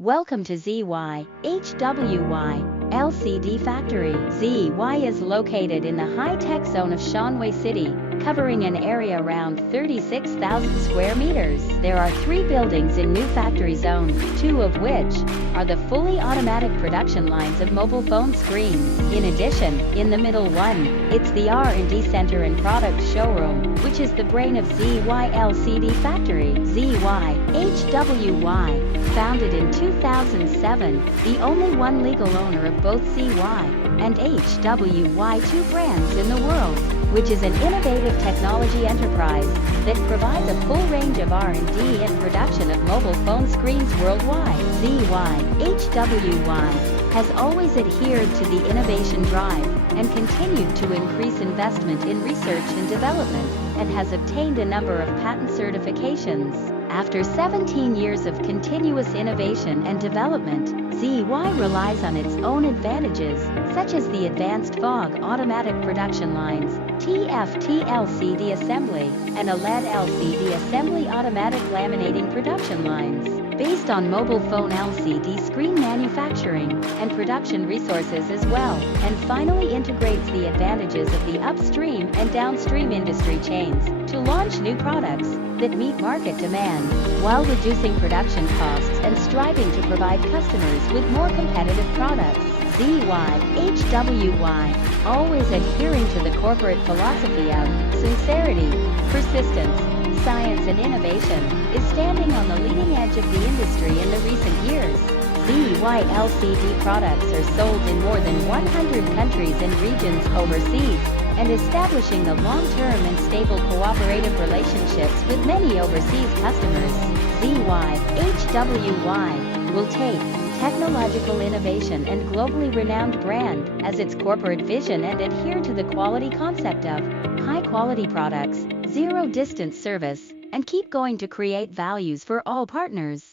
Welcome to ZY, HWY, LCD Factory. ZY is located in the high-tech zone of Shanwei City, covering an area around 36,000 square meters. There are 3 buildings in new factory zone, 2 of which are the fully automatic production lines of mobile phone screens. In addition, in the middle one, it's the R&D center and product showroom, which is the brain of ZY LCD Factory. ZY, HWY, founded in 2007, the only one legal owner of both ZY and HWY, 2 brands in the world, which is an innovative technology enterprise that provides a full range of R&D and production of mobile phone screens worldwide. ZY, HWY, has always adhered to the innovation drive and continued to increase investment in research and development, and has obtained a number of patent certifications. After 17 years of continuous innovation and development, ZY relies on its own advantages, such as the advanced fog automatic production lines, TFT LCD assembly, and OLED LCD assembly automatic laminating production lines, based on mobile phone LCD screen manufacturing and production resources as well, and finally integrates the advantages of the upstream and downstream industry chains to launch new products that meet market demand, while reducing production costs and striving to provide customers with more competitive products. ZY, HWY, always adhering to the corporate philosophy of sincerity, persistence, science and innovation, is standing on the leading edge of the industry in the recent years. ZY LCD products are sold in more than 100 countries and regions overseas, and establishing the long-term and stable cooperative relationships with many overseas customers. ZY, HWY, will take technological innovation and globally renowned brand as its corporate vision and adhere to the quality concept of high-quality products, zero-distance service, and keep going to create values for all partners.